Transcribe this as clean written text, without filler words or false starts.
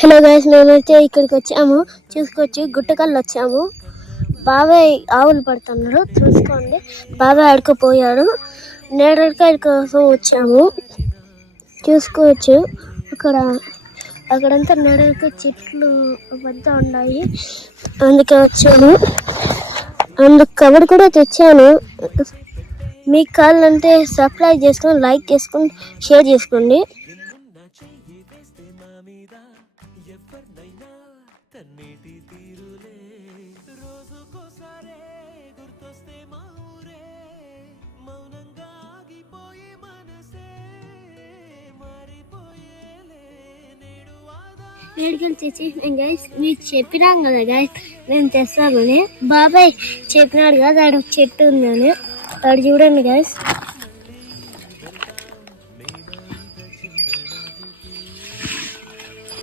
Hello guys, మేమైతే ఇక్కడికి వచ్చాము. చూసుకొచ్చి గుట్టకల్లు వచ్చాము. బాబాయ్ ఆవులు పడుతున్నారు, చూసుకోండి. బాబాయ్ ఆడుకోపోయాడు. నేరేడుకాయల కోసం వచ్చాము. చూసుకోవచ్చు అక్కడంతా నేరేడుకాయ చెట్లు పెద్ద ఉన్నాయి, అందుకే వచ్చాము. అందుకు కవర్ కూడా తెచ్చాను. మీకు కావాలంటే సబ్స్క్రైబ్ చేసుకొని, లైక్ చేసుకొని, షేర్ చేసుకోండి. నేడుకలు తెచ్చేసినాం గైస్. మీరు చెప్పినాం కదా గైస్ నేను తెస్తామని. బాబాయ్ చెప్పినాడు కదా, ఆడ చెట్టు ఉందని. ఆడ చూడండి గైస్.